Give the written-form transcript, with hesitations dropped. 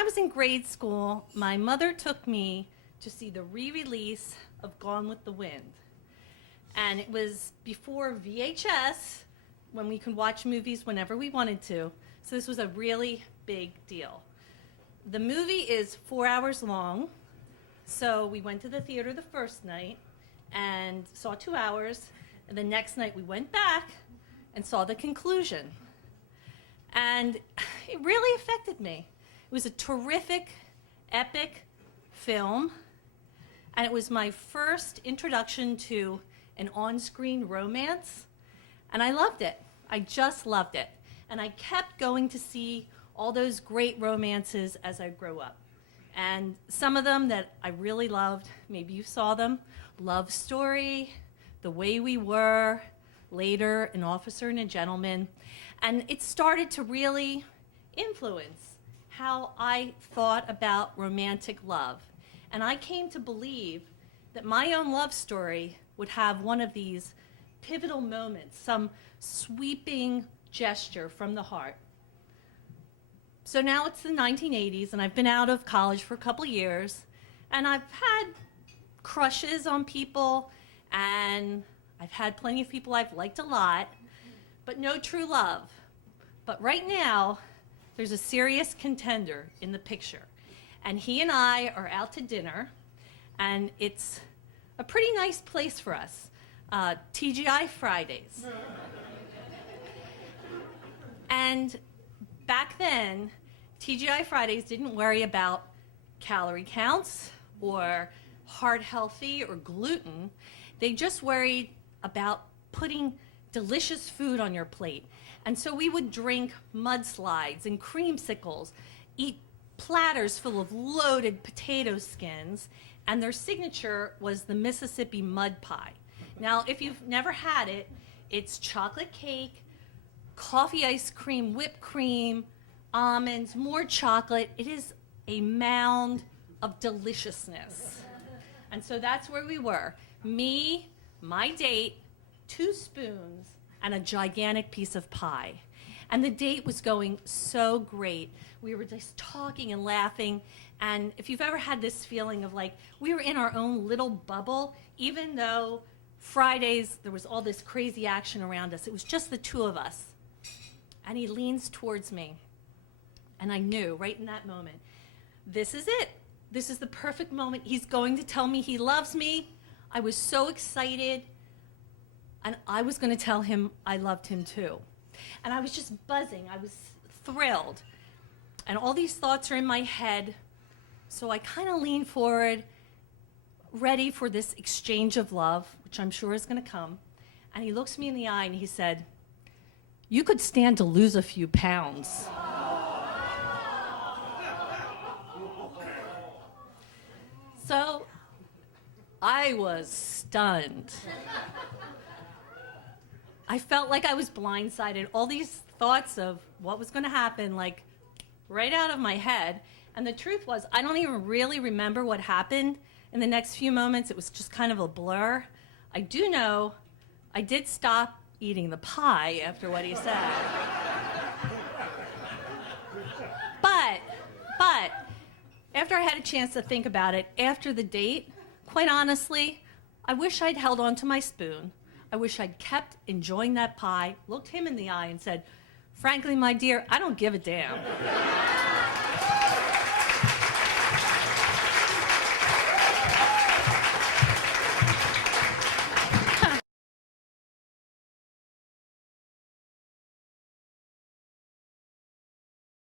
I was in grade school, my mother took me to see the re-release of Gone with the Wind. And it was before VHS, when we could watch movies whenever we wanted to. So this was a really big deal. The movie is 4 hours long. So we went to the theater the first night and saw 2 hours. And the next night we went back and saw the conclusion. And it really affected me. It was a terrific, epic film. And it was my first introduction to an on-screen romance. And I loved it. I just loved it. And I kept going to see all those great romances as I grew up. And some of them that I really loved, maybe you saw them, Love Story, The Way We Were, later An Officer and a Gentleman. And it started to really influence how I thought about romantic love. And I came to believe that my own love story would have one of these pivotal moments, some sweeping gesture from the heart. So now it's the 1980s, and I've been out of college for a couple years, and I've had crushes on people, and I've had plenty of people I've liked a lot, but no true love. But right now, there's a serious contender in the picture, and he and I are out to dinner, and it's a pretty nice place for us, TGI Fridays. And back then, TGI Fridays didn't worry about calorie counts or heart healthy or gluten. They just worried about putting delicious food on your plate. And so we would drink mudslides and creamsicles, eat platters full of loaded potato skins, and their signature was the Mississippi mud pie. Now, if you've never had it, it's chocolate cake, coffee ice cream, whipped cream, almonds, more chocolate. It is a mound of deliciousness. And so that's where we were. Me, my date, 2 spoons, and a gigantic piece of pie. And the date was going so great. We were just talking and laughing. And if you've ever had this feeling of like we were in our own little bubble, even though Fridays there was all this crazy action around us, it was just the 2 of us. And he leans towards me. And I knew right in that moment, this is it. This is the perfect moment. He's going to tell me he loves me. I was so excited. And I was going to tell him I loved him too. And I was just buzzing. I was thrilled. And all these thoughts are in my head. So I kind of lean forward, ready for this exchange of love, which I'm sure is going to come. And he looks me in the eye and he said, "You could stand to lose a few pounds." So I was stunned. I felt like I was blindsided. All these thoughts of what was going to happen, like right out of my head. And the truth was, I don't even really remember what happened in the next few moments. It was just kind of a blur. I do know I did stop eating the pie after what he said. But after I had a chance to think about it, after the date, quite honestly, I wish I'd held on to my spoon. I wish I'd kept enjoying that pie, looked him in the eye and said, "Frankly, my dear, I don't give a damn."